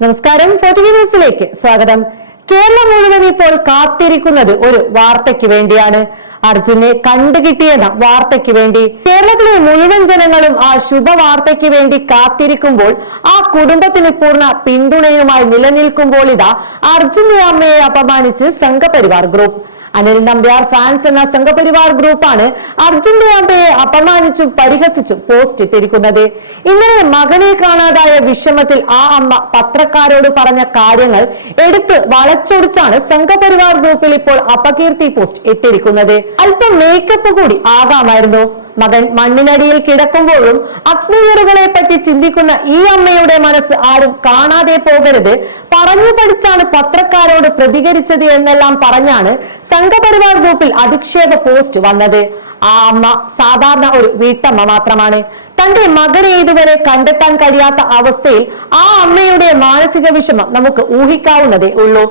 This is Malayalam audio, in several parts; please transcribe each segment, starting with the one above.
നമസ്കാരം. ന്യൂസിലേക്ക് സ്വാഗതം. കേരളം മുഴുവൻ ഇപ്പോൾ കാത്തിരിക്കുന്നത് ഒരു വാർത്തയ്ക്ക് വേണ്ടിയാണ്. അർജുനെ കണ്ടുകിട്ടിയെന്ന വാർത്തയ്ക്ക് വേണ്ടി. കേരളത്തിലെ മുഴുവൻ ജനങ്ങളും ആ ശുഭവാർത്തയ്ക്ക് വേണ്ടി കാത്തിരിക്കുമ്പോൾ ആ കുടുംബത്തിന് പൂർണ പിന്തുണയുമായി നിലനിൽക്കുമ്പോൾ ഇതാ അർജുനെ അമ്മയെ അപമാനിച്ച് സംഘപരിവാർ ഗ്രൂപ്പ്. അനിൽ നമ്പ്യാർ ഫാൻസ് എന്ന സംഘപരിവാർ ഗ്രൂപ്പാണ് അർജുൻ അമ്മയെ അപമാനിച്ചും പരിഹസിച്ചും പോസ്റ്റ് ഇട്ടിരിക്കുന്നത്. ഇന്നലെ മകനെ കാണാതായ വിഷമത്തിൽ ആ അമ്മ പത്രക്കാരോട് പറഞ്ഞ കാര്യങ്ങൾ എടുത്ത് വളച്ചൊടിച്ചാണ് സംഘപരിവാർ ഗ്രൂപ്പിൽ ഇപ്പോൾ അപകീർത്തി പോസ്റ്റ് ഇട്ടിരിക്കുന്നത്. അല്പം മേക്കപ്പ് കൂടി ആകാമായിരുന്നു. മകൻ മണ്ണിനടിയിൽ കിടക്കുമ്പോഴും അഗ്നിയറുകളെ പറ്റി ചിന്തിക്കുന്ന ഈ അമ്മയുടെ മനസ്സ് ആരും കാണാതെ പോകരുത്. പറഞ്ഞു പഠിച്ചാണ് പത്രക്കാരോട് പ്രതികരിച്ചത് എന്നെല്ലാം പറഞ്ഞാണ് സംഘപരിവാർ ഗ്രൂപ്പിൽ അധിക്ഷേപ പോസ്റ്റ് വന്നത്. ആ അമ്മ സാധാരണ ഒരു വീട്ടമ്മ മാത്രമാണ്. തന്റെ മകനെ ഇതുവരെ കണ്ടെത്താൻ കഴിയാത്ത അവസ്ഥയിൽ ആ അമ്മയുടെ മാനസിക വിഷമം നമുക്ക് ഊഹിക്കാവുന്നതേ ഉള്ളൂ.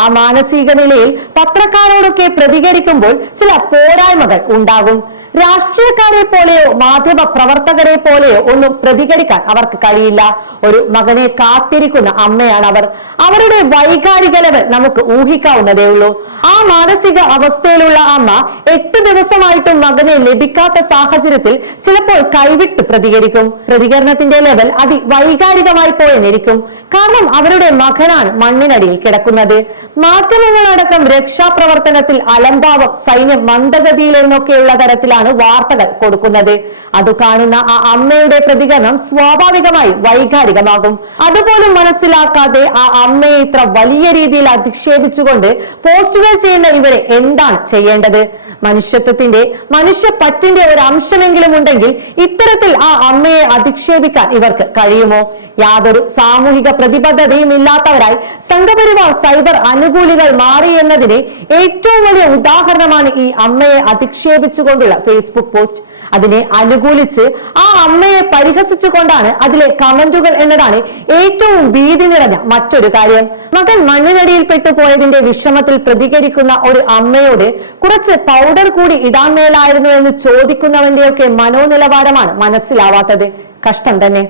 ആ മാനസിക നിലയിൽ പത്രക്കാരോടൊക്കെ പ്രതികരിക്കുമ്പോൾ ചില പോരായ്മകൾ ഉണ്ടാകും. രാഷ്ട്രീയക്കാരെ പോലെയോ മാധ്യമ പ്രവർത്തകരെ പോലെയോ ഒന്നും പ്രതികരിക്കാൻ അവർക്ക് കഴിയില്ല. ഒരു മകനെ കാത്തിരിക്കുന്ന അമ്മയാണ് അവർ. അവരുടെ വൈകാരിക നമുക്ക് ഊഹിക്കാവുന്നതേ ഉള്ളൂ. ആ മാനസിക അവസ്ഥയിലുള്ള അമ്മ എട്ട് ദിവസമായിട്ടും മകനെ ലഭിക്കാത്ത സാഹചര്യത്തിൽ ചിലപ്പോൾ കൈവിട്ട് പ്രതികരിക്കും. പ്രതികരണത്തിന്റെ ലെവൽ അതി വൈകാരികമായി പോയെന്നിരിക്കും. കാരണം അവരുടെ മകനാണ് മണ്ണിനടിയിൽ കിടക്കുന്നത്. മാധ്യമങ്ങളടക്കം രക്ഷാപ്രവർത്തനത്തിൽ അലംഭാവം സൈന്യം മന്ദഗതിയിലെന്നൊക്കെയുള്ള തരത്തിലാണ് വാർത്തകൾ കൊടുക്കുന്നത്. അത് കാണുന്ന ആ അമ്മയുടെ പ്രതികരണം സ്വാഭാവികമായി വൈകാരികമാകും. അതുപോലും മനസ്സിലാക്കാതെ ആ അമ്മയെ ഇത്ര വലിയ രീതിയിൽ അധിക്ഷേപിച്ചുകൊണ്ട് പോസ്റ്റുകൾ ചെയ്യുന്ന ഇവരെ എന്താണ് ചെയ്യേണ്ടത്? മനുഷ്യത്വത്തിന്റെ മനുഷ്യപ്പറ്റിന്റെ ഒരു അംശമെങ്കിലും ഉണ്ടെങ്കിൽ ഇത്തരത്തിൽ ആ അമ്മയെ അധിക്ഷേപിക്കാൻ ഇവർക്ക് കഴിയുമോ? യാതൊരു സാമൂഹിക പ്രതിബദ്ധതയും ഇല്ലാത്തവരായി സംഘപരിവാർ സൈബർ അനുകൂലികൾ മാറി എന്നതിന് ഏറ്റവും വലിയ ഉദാഹരണമാണ് ഈ അമ്മയെ അധിക്ഷേപിച്ചുകൊണ്ടുള്ള ഫേസ്ബുക്ക് പോസ്റ്റ്. അതിനെ അനുകൂലിച്ച് ആ അമ്മയെ പരിഹസിച്ചുകൊണ്ടാണ് അതിലെ കമന്റുകൾ എന്നതാണ് ഏറ്റവും ഭീതി നിറഞ്ഞ മറ്റൊരു കാര്യം. മകൻ മണ്ണിനടിയിൽ പെട്ടുപോയതിന്റെ വിഷമത്തിൽ പ്രതികരിക്കുന്ന ഒരു അമ്മയോട് കുറച്ച് പൗഡർ കൂടി ഇടാൻ മേലായിരുന്നു എന്ന് ചോദിക്കുന്നവന്റെയൊക്കെ മനോനിലവാരമാണ് മനസ്സിലാവാത്തത്. കഷ്ടം തന്നെ.